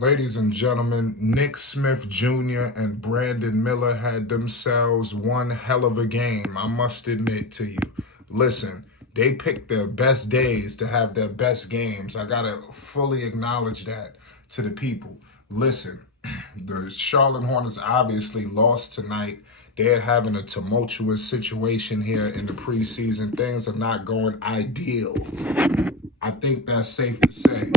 Ladies and gentlemen, Nick Smith Jr. and Brandon Miller had themselves one hell of a game, I must admit to you. Listen, they picked their best days to have their best games. I gotta fully acknowledge that to the people. Listen, the Charlotte Hornets obviously lost tonight. They're having a tumultuous situation here in the preseason. Things are not going ideal. I think that's safe to say.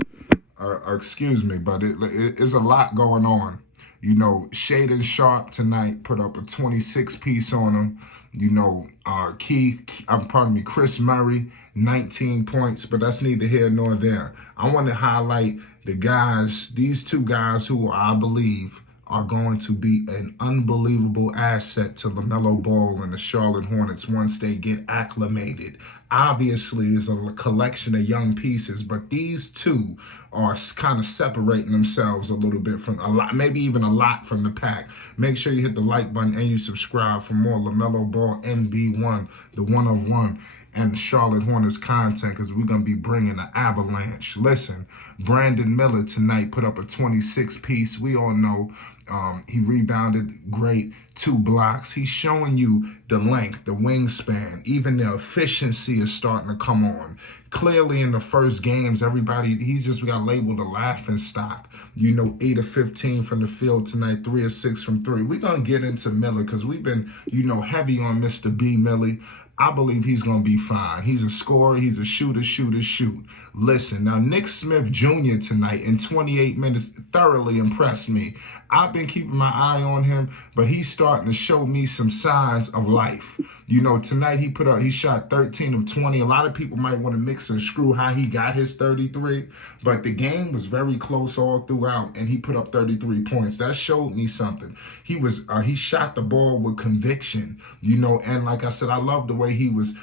Excuse me, but it's a lot going on. Shaden Sharp tonight put up a 26 piece on him. Chris Murray, 19 points, but that's neither here nor there. I want to highlight these two guys who I believe are going to be an unbelievable asset to Lamelo Ball and the Charlotte Hornets once they get acclimated. Obviously, it's a collection of young pieces, but these two are kind of separating themselves a little bit from maybe even a lot from the pack. Make sure you hit the like button and you subscribe for more Lamelo Ball MB1, the one of one, and the Charlotte Hornets content, because we're going to be bringing an avalanche. Listen, Brandon Miller tonight put up a 26 piece. We all know he rebounded great, 2 blocks. He's showing you the length, the wingspan, even the efficiency is starting to come on. Clearly in the first games, we got labeled a laughing stock. 8 of 15 from the field tonight, 3 of 6 from 3. We're going to get into Miller because we've been, heavy on Mr. B. Millie. I believe he's going to be fine. He's a scorer. He's a shooter. Listen, now Nick Smith Jr. tonight in 28 minutes thoroughly impressed me. I've been keeping my eye on him, but he's starting to show me some signs of life. Tonight he shot 13 of 20. A lot of people might want to mix and screw how he got his 33, but the game was very close all throughout, and he put up 33 points. That showed me something. He shot the ball with conviction, and like I said, I love the way he was,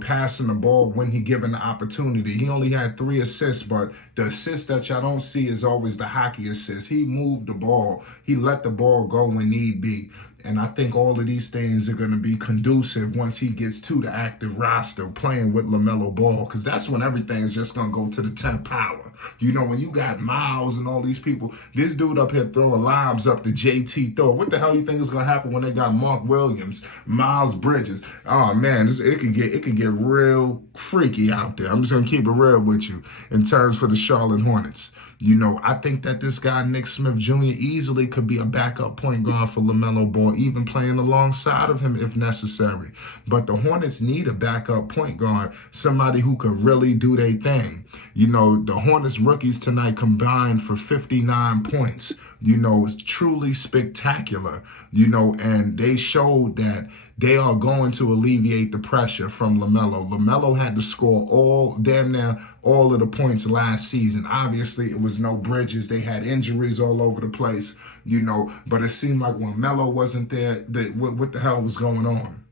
passing the ball when he given the opportunity. He only had 3 assists, but the assist that y'all don't see is always the hockey assist. He moved the ball. He let the ball go when need be. And I think all of these things are going to be conducive once he gets to the active roster playing with Lamelo Ball, because that's when everything is just going to go to the 10th power. When you got Miles and all these people, this dude up here throwing lobs up to JT Thor. What the hell you think is going to happen when they got Mark Williams, Miles Bridges? Oh, man, it could get real freaky out there. I'm just going to keep it real with you in terms for the Charlotte Hornets. I think that this guy, Nick Smith Jr., easily could be a backup point guard for Lamelo Ball, even playing alongside of him if necessary. But the Hornets need a backup point guard, somebody who could really do their thing. The Hornets rookies tonight combined for 59 points. It's truly spectacular, and they showed that they are going to alleviate the pressure from Lamelo. Lamelo had to score damn near all of the points last season. Obviously, it was no Bridges. They had injuries all over the place, but it seemed like when Melo wasn't there, what the hell was going on?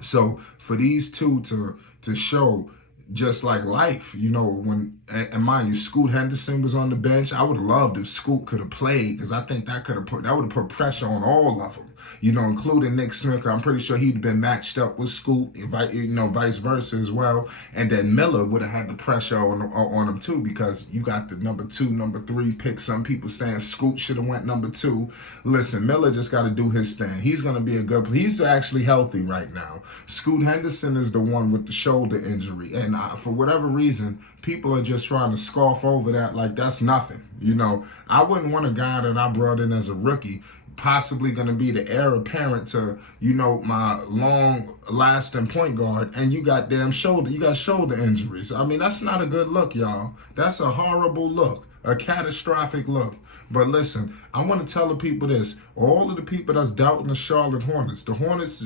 So for these two to show just like life, and mind you, Scoot Henderson was on the bench. I would have loved if Scoot could have played, because I think that would have put pressure on all of them, including Nick Smith. I'm pretty sure he'd have been matched up with Scoot, vice versa as well. And then Miller would have had the pressure on him too, because you got the number 2, number 3 pick. Some people saying Scoot should have went number 2. Listen, Miller just got to do his thing. He's going to be a good player. He's actually healthy right now. Scoot Henderson is the one with the shoulder injury, and for whatever reason, people are just trying to scoff over that like that's nothing. I wouldn't want a guy that I brought in as a rookie possibly going to be the heir apparent to, my long-lasting point guard, and you got shoulder injuries. I mean, that's not a good look, y'all. That's a horrible look, a catastrophic look. But listen, I want to tell the people this. All of the people that's doubting the Charlotte Hornets,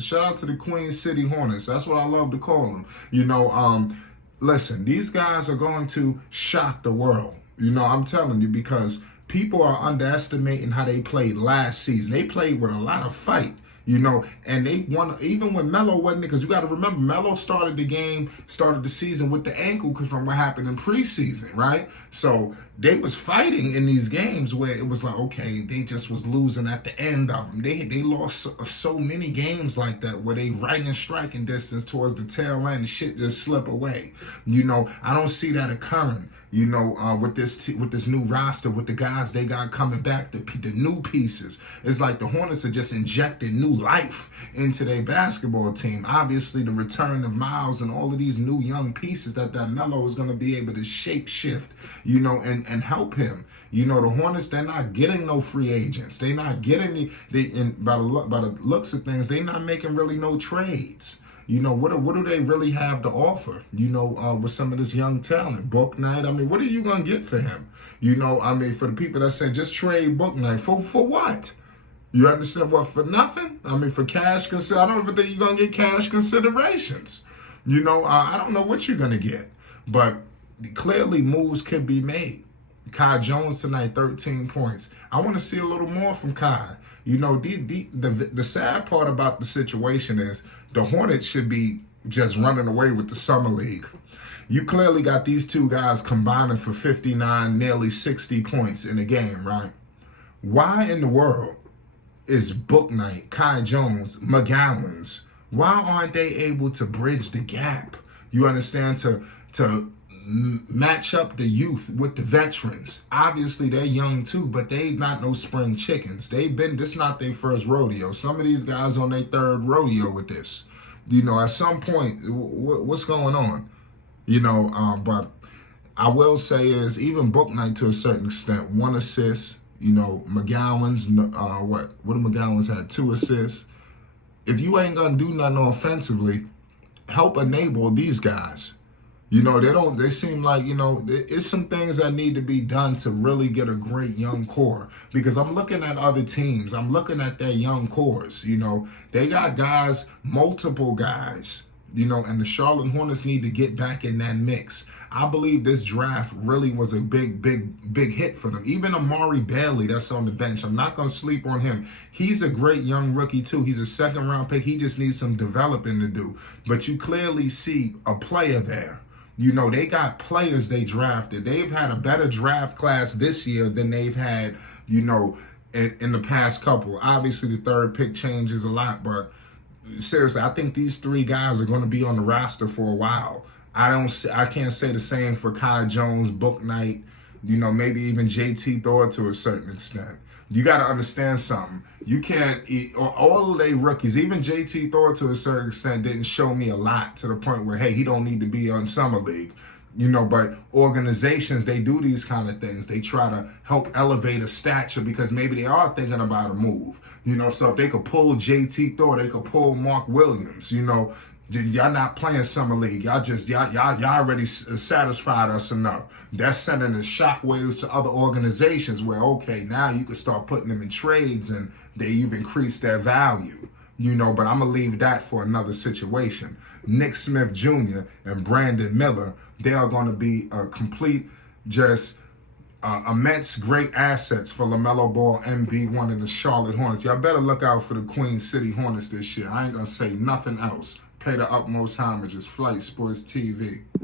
shout out to the Queen City Hornets. That's what I love to call them. Listen, these guys are going to shock the world. I'm telling you, because people are underestimating how they played last season. They played with a lot of fight. And they won, even when Melo wasn't, because you got to remember, Melo started the season with the ankle from what happened in preseason, right? So they was fighting in these games where it was like, okay, they just was losing at the end of them. They lost so many games like that where they right in striking distance towards the tail end, shit just slip away. I don't see that occurring with this new roster, with the guys they got coming back, the new pieces. It's like the Hornets are just injecting new life into their basketball team. Obviously, the return of Miles and all of these new young pieces that Melo is going to be able to shape shift, and help him. The Hornets, they're not getting no free agents. They're not getting by the looks of things, they're not making really no trades. What do they really have to offer, with some of this young talent? Book Knight, what are you going to get for him? For the people that say just trade Book Knight, for what? You understand what? For nothing? For cash, I don't even think you're going to get cash considerations. I don't know what you're going to get. But clearly moves could be made. Kai Jones tonight, 13 points. I want to see a little more from Kai. The sad part about the situation is the Hornets should be just running away with the Summer League. You clearly got these two guys combining for 59, nearly 60 points in a game, right? Why in the world is Book Knight, Kai Jones, McGowan's, why aren't they able to bridge the gap? You understand? To match up the youth with the veterans. Obviously, they're young too, but they not no spring chickens. This not their first rodeo. Some of these guys on their third rodeo with this. At some point, what's going on? But I will say is even Book Knight to a certain extent, 1 assist. McGowan's, what do McGowan's had? 2 assists. If you ain't gonna do nothing offensively, help enable these guys. They seem like, it's some things that need to be done to really get a great young core. Because I'm looking at other teams. I'm looking at their young cores. They got guys, multiple guys, and the Charlotte Hornets need to get back in that mix. I believe this draft really was a big hit for them. Even Amari Bailey that's on the bench, I'm not going to sleep on him. He's a great young rookie too. He's a second-round pick. He just needs some developing to do. But you clearly see a player there. They got players they drafted. They've had a better draft class this year than they've had, in the past couple. Obviously, the third pick changes a lot, but seriously, I think these 3 guys are going to be on the roster for a while. I can't say the same for Kai Jones, Book Knight, maybe even JT Thor to a certain extent. You got to understand something. You can't all of they rookies, even JT Thor to a certain extent didn't show me a lot to the point where, hey, he don't need to be on Summer League. But organizations, they do these kind of things. They try to help elevate a stature because maybe they are thinking about a move. So if they could pull JT Thor, they could pull Mark Williams, y'all not playing Summer League. Y'all already satisfied us enough. That's sending the shockwaves to other organizations where, okay, now you can start putting them in trades and they've increased their value. But I'm going to leave that for another situation. Nick Smith Jr. and Brandon Miller, they are going to be a complete, just immense great assets for Lamelo Ball, MB1, and the Charlotte Hornets. Y'all better look out for the Queen City Hornets this year. I ain't going to say nothing else. Pay the utmost homages. Flight Sports TV.